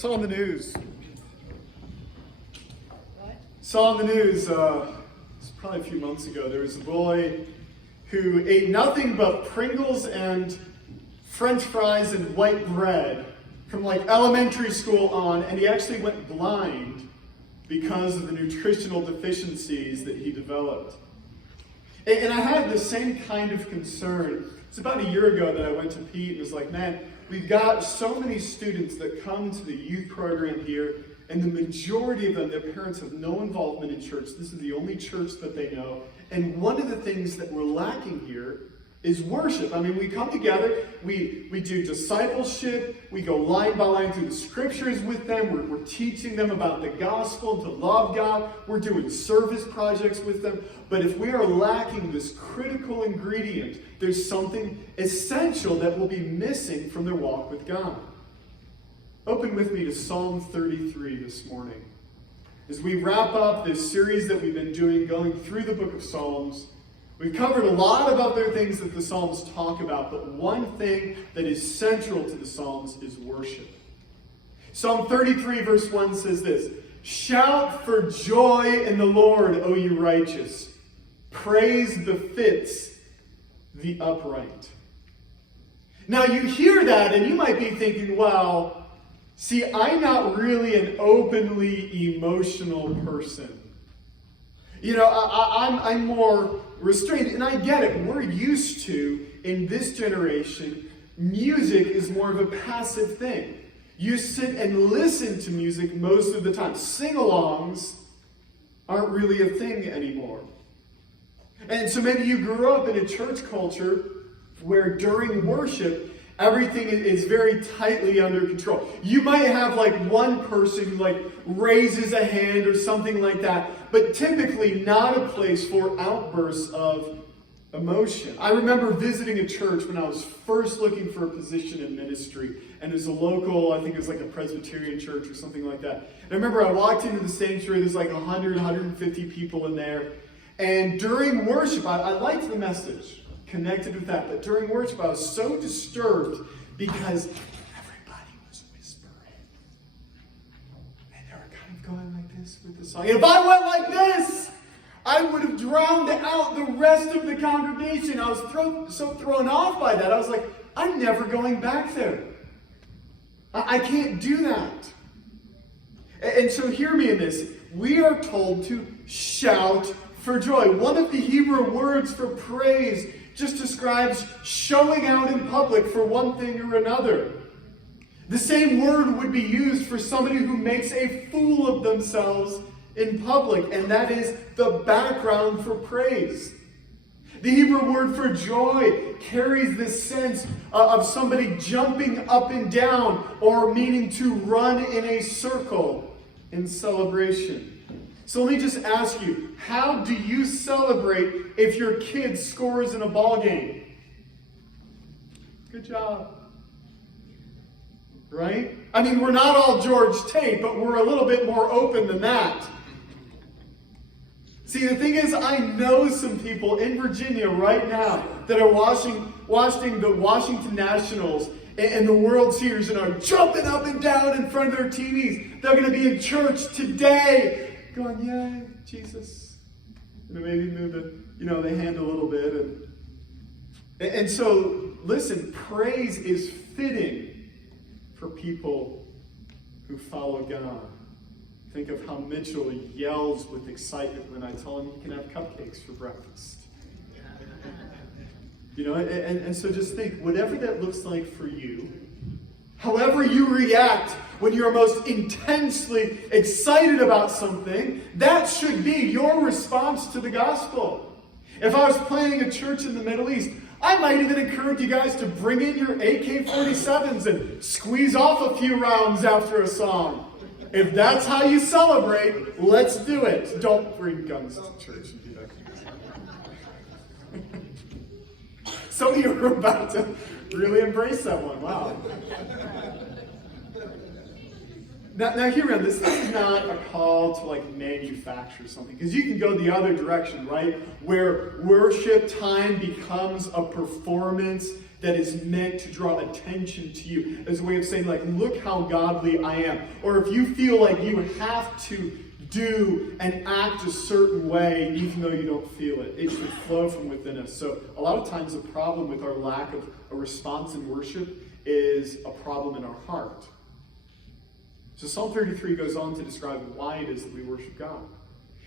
saw on the news. What? Saw on the news, it's probably a few months ago, there was a boy who ate nothing but Pringles and French fries and white bread from like elementary school on, and he actually went blind because of the nutritional deficiencies that he developed. And I had the same kind of concern. It's about a year ago that I went to Pete and was like, man, we've got so many students that come to the youth program here, and the majority of them, their parents have no involvement in church. This is the only church that they know. And one of the things that we're lacking here is worship. I mean, we come together, we do discipleship, we go line by line through the scriptures with them, we're teaching them about the gospel, to love God, we're doing service projects with them. But if we are lacking this critical ingredient, there's something essential that will be missing from their walk with God. Open with me to Psalm 33 this morning. As we wrap up this series that we've been doing, going through the book of Psalms, we've covered a lot of other things that the Psalms talk about, but one thing that is central to the Psalms is worship. Psalm 33 verse 1 says this, "Shout for joy in the Lord, O you righteous. Praise befits the upright." Now you hear that and you might be thinking, well, see, I'm not really an openly emotional person. You know, I'm more restrained, and I get it. We're used to, in this generation, music is more of a passive thing. You sit and listen to music most of the time. Sing-alongs aren't really a thing anymore. And so maybe you grew up in a church culture where during worship, everything is very tightly under control. You might have like one person who like raises a hand or something like that, but typically not a place for outbursts of emotion. I remember visiting a church when I was first looking for a position in ministry, and it was a local, I think it was like a Presbyterian church or something like that. And I remember I walked into the sanctuary, there's like 100, 150 people in there, and during worship, I liked the message. Connected with that. But during worship, I was so disturbed because everybody was whispering. And they were kind of going like this with the song. And if I went like this, I would have drowned out the rest of the congregation. I was so thrown off by that. I was like, I'm never going back there. I can't do that. And so hear me in this. We are told to shout for joy. One of the Hebrew words for praise just describes showing out in public for one thing or another. The same word would be used for somebody who makes a fool of themselves in public, and that is the background for praise. The Hebrew word for joy carries this sense of somebody jumping up and down, or meaning to run in a circle in celebration. So let me just ask you, how do you celebrate if your kid scores in a ball game? Good job. Right? I mean, we're not all George Tate, but we're a little bit more open than that. See, the thing is, I know some people in Virginia right now that are watching the Washington Nationals and the World Series and are jumping up and down in front of their TVs. They're going to be in church today going, yay, Jesus. Maybe move the hand a little bit. And so, listen, praise is fitting for people who follow God. Think of how Mitchell yells with excitement when I tell him he can have cupcakes for breakfast. And so just think, whatever that looks like for you, however you react when you're most intensely excited about something, that should be your response to the gospel. If I was planning a church in the Middle East, I might even encourage you guys to bring in your AK-47s and squeeze off a few rounds after a song. If that's how you celebrate, let's do it. Don't bring guns to church and do that. Some of you are about to really embrace that one. Wow. Now hear me out. This is not a call to like manufacture something, because you can go the other direction, right? Where worship time becomes a performance that is meant to draw attention to you as a way of saying, like, look how godly I am. Or if you feel like you have to do and act a certain way, even though you don't feel it, it should flow from within us. So a lot of times the problem with our lack of a response in worship is a problem in our heart. So Psalm 33 goes on to describe why it is that we worship God.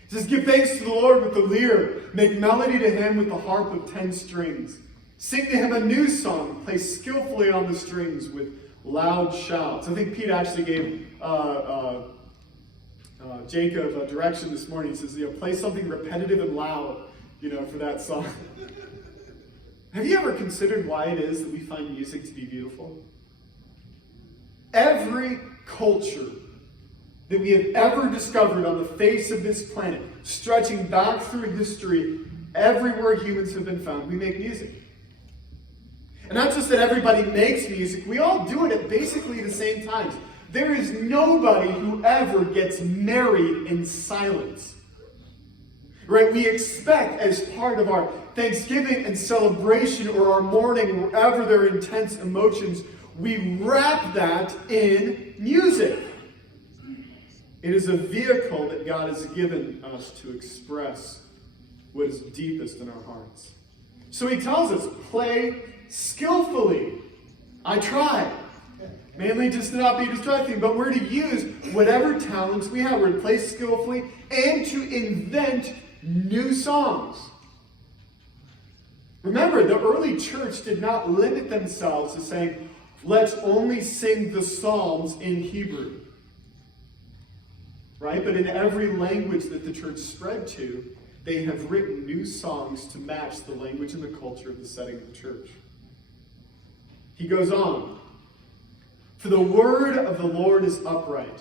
It says, give thanks to the Lord with the lyre. Make melody to him with the harp of 10 strings. Sing to him a new song. Play skillfully on the strings with loud shouts. I think Pete actually gave Jacob a direction this morning. He says, play something repetitive and loud, for that song. Have you ever considered why it is that we find music to be beautiful? Every culture that we have ever discovered on the face of this planet, stretching back through history, everywhere humans have been found, we make music. And not just that everybody makes music, we all do it at basically the same times. There is nobody who ever gets married in silence. Right? We expect, as part of our Thanksgiving and celebration or our mourning, wherever there are intense emotions, we wrap that in music. It is a vehicle that God has given us to express what is deepest in our hearts. So he tells us, play skillfully. I try. Mainly just to not be distracting, but we're to use whatever talents we have. We're to play skillfully and to invent new songs. Remember, the early church did not limit themselves to saying, let's only sing the Psalms in Hebrew. Right? But in every language that the church spread to, they have written new songs to match the language and the culture of the setting of the church. He goes on. For the word of the Lord is upright,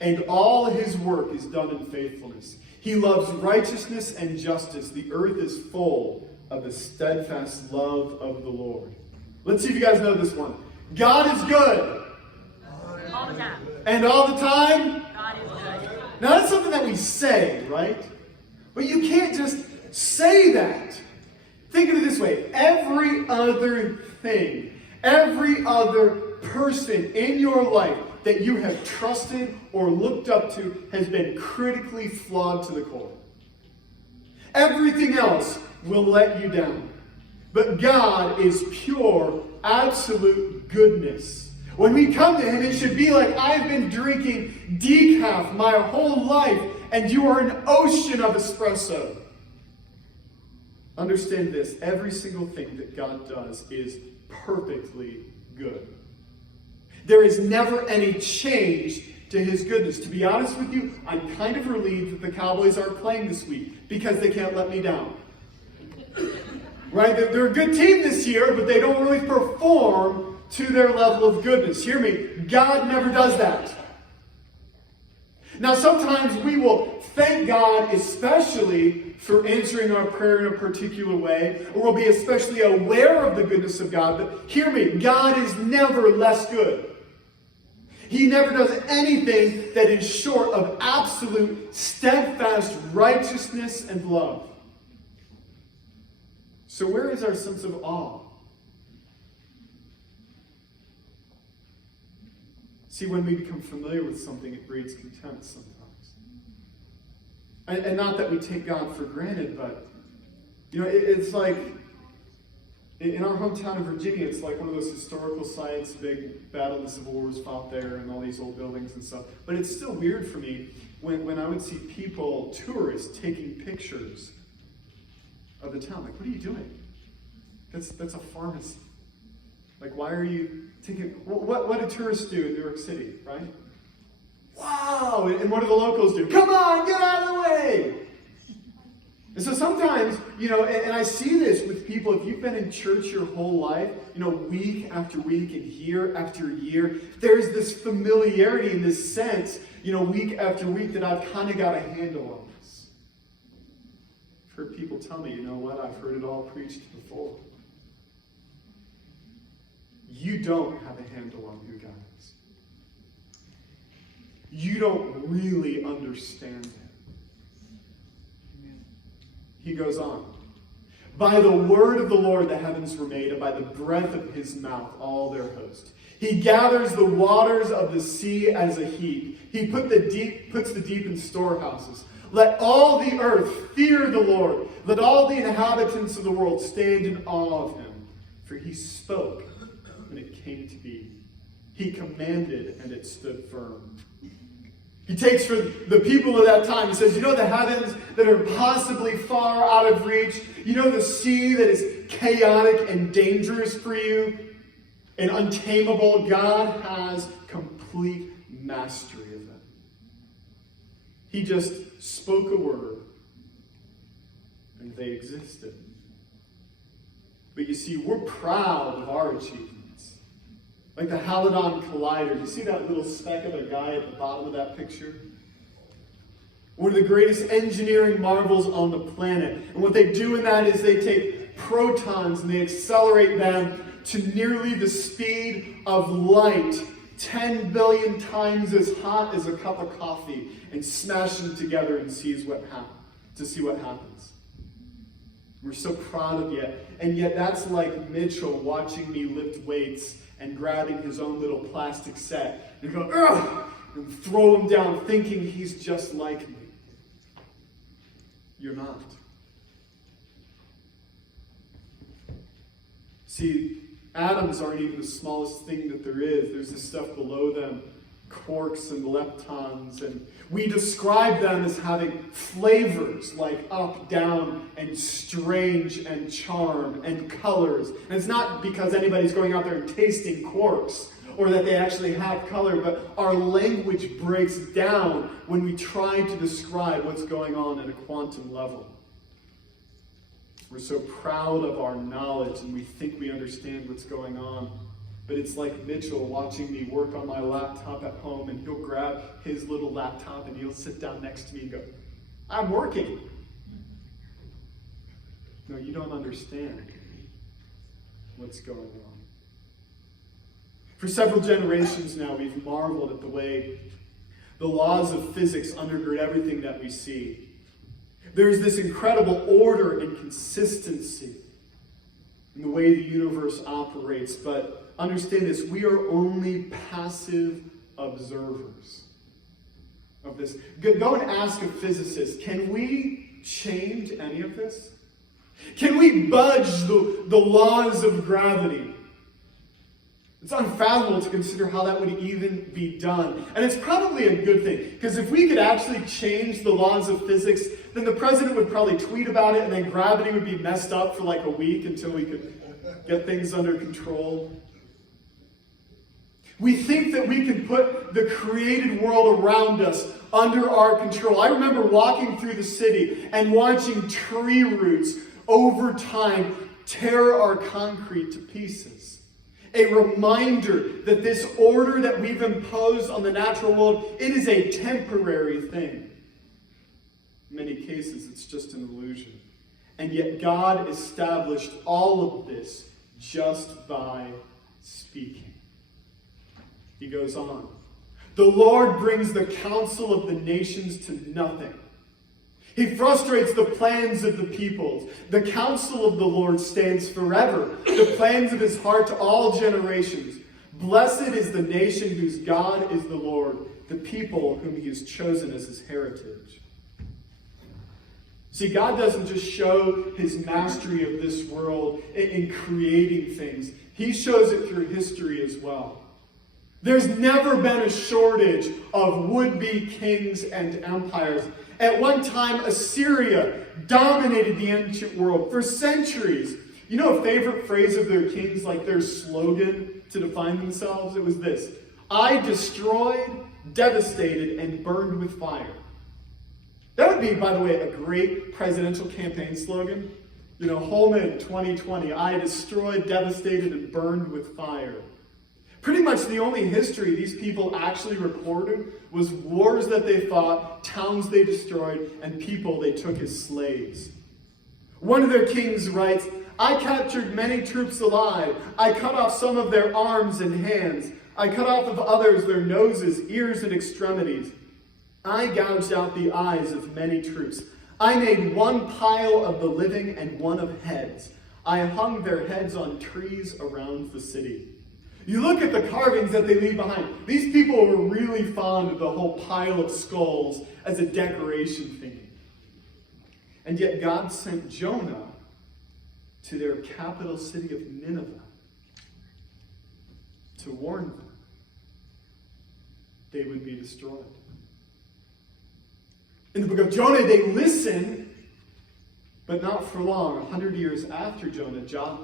and all his work is done in faithfulness. He loves righteousness and justice. The earth is full of the steadfast love of the Lord. Let's see if you guys know this one. God is good. All the time. And all the time? God is good. Now that's something that we say, right? But you can't just say that. Think of it this way. Every other thing, every other person in your life that you have trusted or looked up to has been critically flawed to the core. Everything else will let you down. But God is pure, absolute goodness. When we come to him, it should be like, I've been drinking decaf my whole life, and you are an ocean of espresso. Understand this, every single thing that God does is perfectly good. There is never any change to his goodness. To be honest with you, I'm kind of relieved that the Cowboys aren't playing this week because they can't let me down. Right? They're a good team this year, but they don't really perform to their level of goodness. Hear me, God never does that. Now, sometimes we will thank God especially for answering our prayer in a particular way, or we'll be especially aware of the goodness of God. But hear me, God is never less good. He never does anything that is short of absolute, steadfast righteousness and love. So where is our sense of awe? See, when we become familiar with something, it breeds contempt sometimes. And not that we take God for granted, but, it's like, in our hometown of Virginia, it's like one of those historical sites, big battle of the Civil War was fought there, and all these old buildings and stuff. But it's still weird for me when I would see people, tourists, taking pictures of the town. Like, what are you doing? That's a pharmacy. Like, why are you taking... What do tourists do in New York City, right? Wow! And what do the locals do? Come on, get out of the way! And so sometimes, and I see this with people, if you've been in church your whole life, week after week and year after year, there's this familiarity in this sense, week after week that I've kind of got a handle on this. I've heard people tell me, I've heard it all preached before. You don't have a handle on who God is. You don't really understand him. He goes on. By the word of the Lord the heavens were made, and by the breath of his mouth all their host. He gathers the waters of the sea as a heap. He puts the deep in storehouses. Let all the earth fear the Lord. Let all the inhabitants of the world stand in awe of him. For he spoke, and it came to be. He commanded, and it stood firm. He takes for the people of that time, he says, you know the heavens that are possibly far out of reach? You know the sea that is chaotic and dangerous for you and untamable? God has complete mastery of them. He just spoke a word, and they existed. But you see, we're proud of our achievements. Like the Hadron Collider. You see that little speck of a guy at the bottom of that picture? One of the greatest engineering marvels on the planet. And what they do in that is they take protons and they accelerate them to nearly the speed of light, 10 billion times as hot as a cup of coffee, and smash them together and see what happens. We're so proud of it. And yet that's like Mitchell watching me lift weights and grabbing his own little plastic set and go, ugh, and throw him down thinking he's just like me. You're not. See, atoms aren't even the smallest thing that there is. There's this stuff below them, quarks and leptons, and we describe them as having flavors like up, down, and strange, and charm, and colors. And it's not because anybody's going out there and tasting quarks, or that they actually have color, but our language breaks down when we try to describe what's going on at a quantum level. We're so proud of our knowledge, and we think we understand what's going on. But it's like Mitchell watching me work on my laptop at home, and he'll grab his little laptop and he'll sit down next to me and go, I'm working. No, you don't understand what's going on. For several generations now, we've marveled at the way the laws of physics undergird everything that we see. There's this incredible order and consistency in the way the universe operates, but understand this, we are only passive observers of this. Go and ask a physicist, can we change any of this? Can we budge the laws of gravity? It's unfathomable to consider how that would even be done. And it's probably a good thing, because if we could actually change the laws of physics, then the president would probably tweet about it, and then gravity would be messed up for like a week until we could get things under control. We think that we can put the created world around us under our control. I remember walking through the city and watching tree roots over time tear our concrete to pieces. A reminder that this order that we've imposed on the natural world, it is a temporary thing. In many cases, it's just an illusion. And yet God established all of this just by speaking. He goes on. The Lord brings the counsel of the nations to nothing. He frustrates the plans of the peoples. The counsel of the Lord stands forever, the plans of his heart to all generations. Blessed is the nation whose God is the Lord, the people whom he has chosen as his heritage. See, God doesn't just show his mastery of this world in creating things. He shows it through history as well. There's never been a shortage of would-be kings and empires. At one time, Assyria dominated the ancient world for centuries. You know a favorite phrase of their kings, like their slogan to define themselves? It was this: I destroyed, devastated, and burned with fire. That would be, by the way, a great presidential campaign slogan. You know, Holman 2020, I destroyed, devastated, and burned with fire. Pretty much the only history these people actually recorded was wars that they fought, towns they destroyed, and people they took as slaves. One of their kings writes, I captured many troops alive. I cut off some of their arms and hands. I cut off of others their noses, ears, and extremities. I gouged out the eyes of many troops. I made one pile of the living and one of heads. I hung their heads on trees around the city. You look at the carvings that they leave behind. These people were really fond of the whole pile of skulls as a decoration thing. And yet God sent Jonah to their capital city of Nineveh to warn them they would be destroyed. In the book of Jonah, they listen, but not for long. 100 years after Jonah,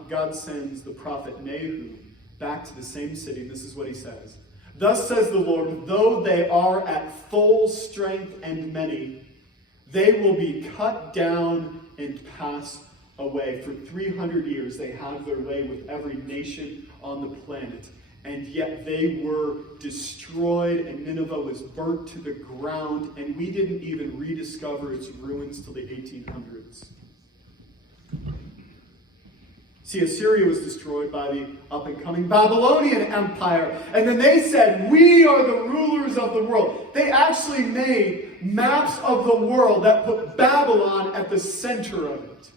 God sends the prophet Nahum back to the same city. And this is what he says. Thus says the Lord, though they are at full strength and many, they will be cut down and pass away. For 300 years they had their way with every nation on the planet. And yet they were destroyed, and Nineveh was burnt to the ground, and we didn't even rediscover its ruins till the 1800s. See, Assyria was destroyed by the up-and-coming Babylonian Empire. And then they said, we are the rulers of the world. They actually made maps of the world that put Babylon at the center of it.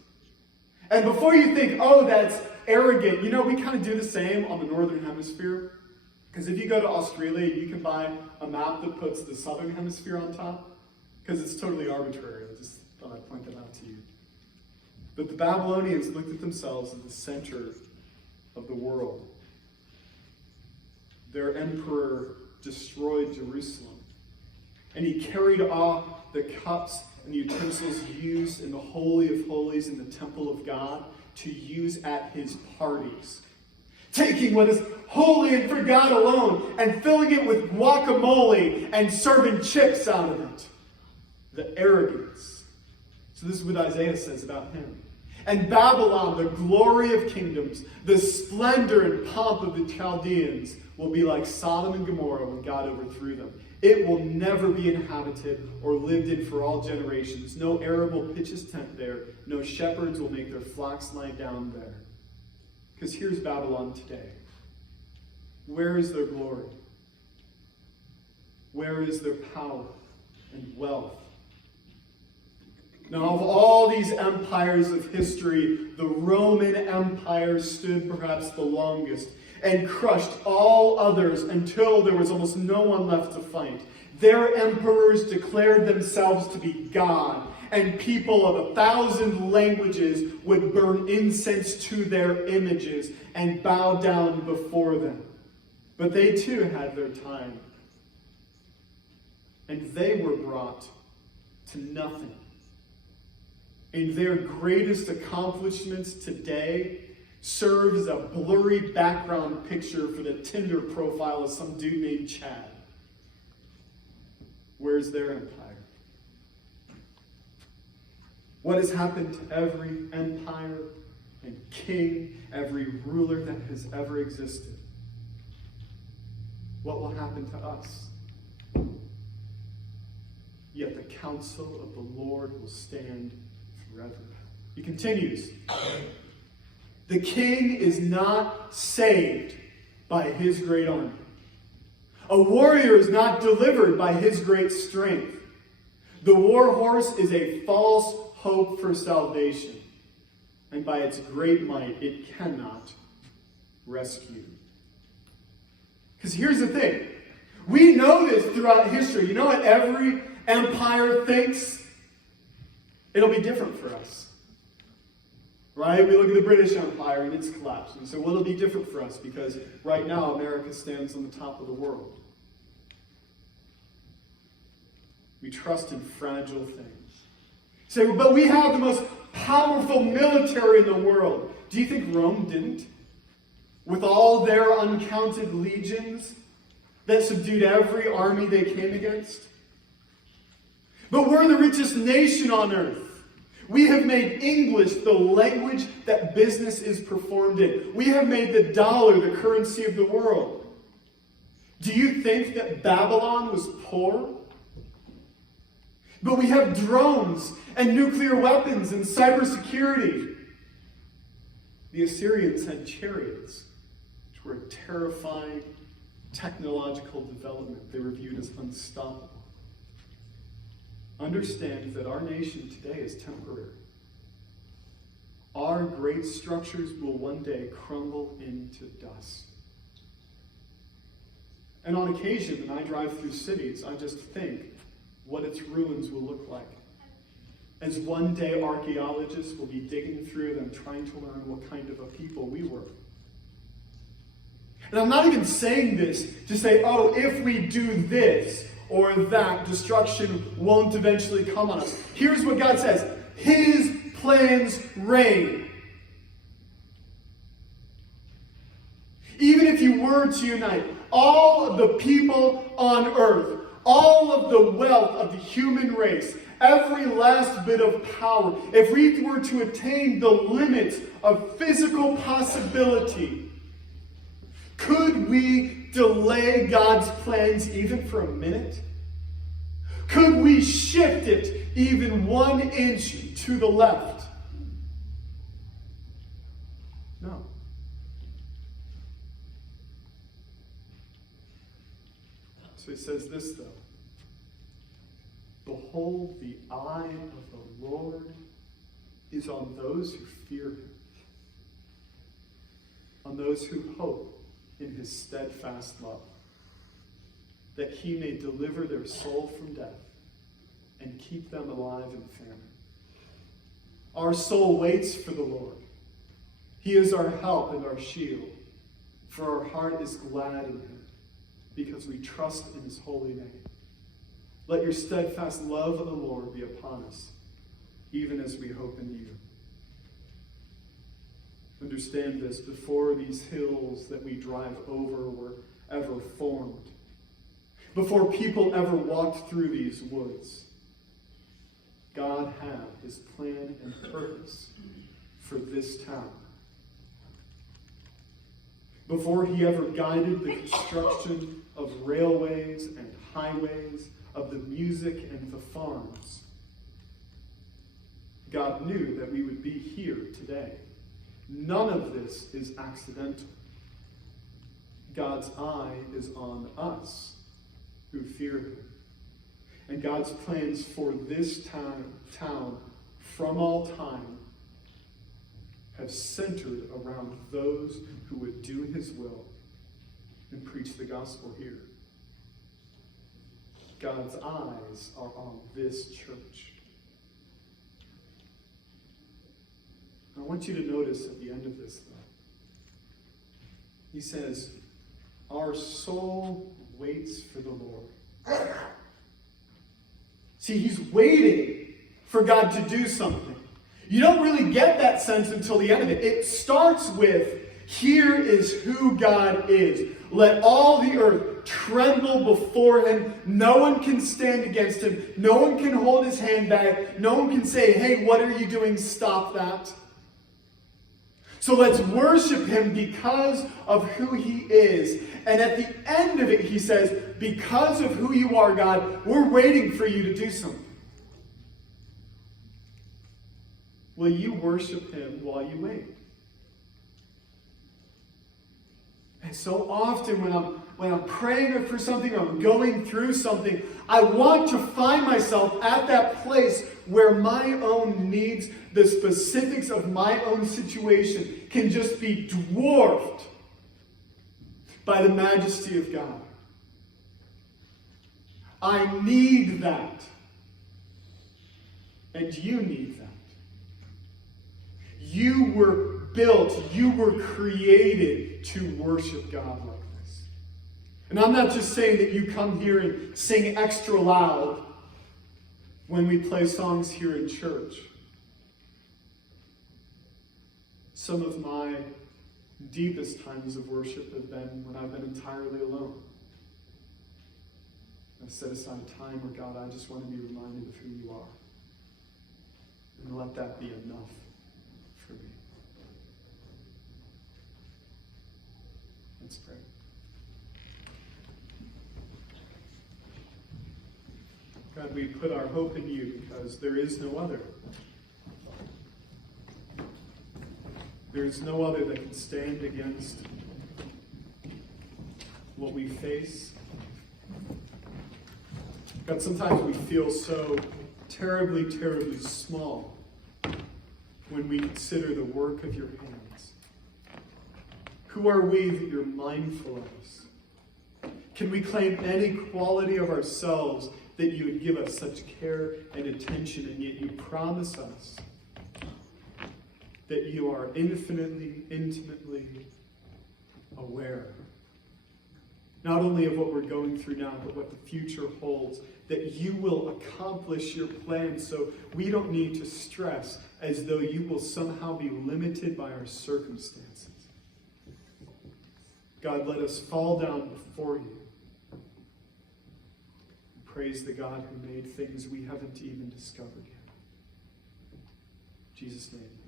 And before you think, oh, that's arrogant, you know, we kind of do the same on the Northern Hemisphere. Because if you go to Australia, you can buy a map that puts the Southern Hemisphere on top. Because it's totally arbitrary. I just thought I'd point that out to you. But the Babylonians looked at themselves as the center of the world. Their emperor destroyed Jerusalem. And he carried off the cups and the utensils used in the Holy of Holies in the temple of God to use at his parties. Taking what is holy and for God alone and filling it with guacamole and serving chips out of it. The arrogance. So this is what Isaiah says about him. And Babylon, the glory of kingdoms, the splendor and pomp of the Chaldeans, will be like Sodom and Gomorrah when God overthrew them. It will never be inhabited or lived in for all generations. No Arab will pitch his tent there. No shepherds will make their flocks lie down there. Because here's Babylon today. Where is their glory? Where is their power and wealth? Now, of all these empires of history, the Roman Empire stood perhaps the longest and crushed all others until there was almost no one left to fight. Their emperors declared themselves to be God, and people of 1,000 languages would burn incense to their images and bow down before them. But they too had their time, and they were brought to nothing. And their greatest accomplishments today serve as a blurry background picture for the Tinder profile of some dude named Chad. Where's their empire? What has happened to every empire and king, every ruler that has ever existed? What will happen to us? Yet the counsel of the Lord will stand forever. He continues. The king is not saved by his great army. A warrior is not delivered by his great strength. The war horse is a false hope for salvation, and by its great might it cannot rescue. Because here's the thing. We know this throughout history. You know what every empire thinks? It'll be different for us. Right? We look at the British Empire and its collapse. And so, well, it'll be different for us because right now America stands on the top of the world. We trust in fragile things. So, but we have the most powerful military in the world. Do you think Rome didn't? With all their uncounted legions that subdued every army they came against? But we're the richest nation on earth. We have made English the language that business is performed in. We have made the dollar the currency of the world. Do you think that Babylon was poor? But we have drones and nuclear weapons and cybersecurity. The Assyrians had chariots, which were a terrifying technological development. They were viewed as unstoppable. understand that our nation today is temporary. Our great structures will one day crumble into dust. And on occasion, when I drive through cities, I just think what its ruins will look like. As one day archaeologists will be digging through them, trying to learn what kind of a people we were. And I'm not even saying this to say, oh, if we do this or that, destruction won't eventually come on us. Here's what God says. His plans reign. Even if you were to unite all of the people on earth, all of the wealth of the human race, every last bit of power, if we were to attain the limits of physical possibility, could we delay God's plans even for a minute? Could we shift it even 1 inch to the left? No. So he says this, though. Behold, the eye of the Lord is on those who fear him, on those who hope in his steadfast love, that he may deliver their soul from death and keep them alive in famine. Our soul waits for the Lord. He is our help and our shield, for our heart is glad in him, because we trust in his holy name. Let your steadfast love of the Lord be upon us, even as we hope in you. Understand this, before these hills that we drive over were ever formed, before people ever walked through these woods, God had his plan and purpose for this town. Before he ever guided the construction of railways and highways, of the music and the farms, God knew that we would be here today. None of this is accidental. God's eye is on us who fear him. And God's plans for this town from all time have centered around those who would do his will and preach the gospel here. God's eyes are on this church. I want you to notice at the end of this, though, he says, our soul waits for the Lord. See, he's waiting for God to do something. You don't really get that sense until the end of it. It starts with, here is who God is. Let all the earth tremble before him. No one can stand against him. No one can hold his hand back. No one can say, hey, what are you doing? Stop that. So let's worship him because of who he is. And at the end of it, he says, because of who you are, God, we're waiting for you to do something. Will you worship him while you wait? And so often when I'm praying for something or I'm going through something, I want to find myself at that place where my own needs, the specifics of my own situation, can just be dwarfed by the majesty of God. I need that. And you need that. You were built, you were created to worship God like this. And I'm not just saying that you come here and sing extra loud when we play songs here in church. Some of my deepest times of worship have been when I've been entirely alone. I've set aside time where, God, I just want to be reminded of who you are. And let that be enough for me. Let's pray. God, we put our hope in you because there is no other. There is no other that can stand against what we face. God, sometimes we feel so terribly, terribly small when we consider the work of your hands. Who are we that you're mindful of us? Can we claim any quality of ourselves that you would give us such care and attention, and yet you promise us that you are infinitely, intimately aware, not only of what we're going through now, but what the future holds, that you will accomplish your plan so we don't need to stress as though you will somehow be limited by our circumstances. God, let us fall down before you. Praise the God who made things we haven't even discovered yet. In Jesus' name.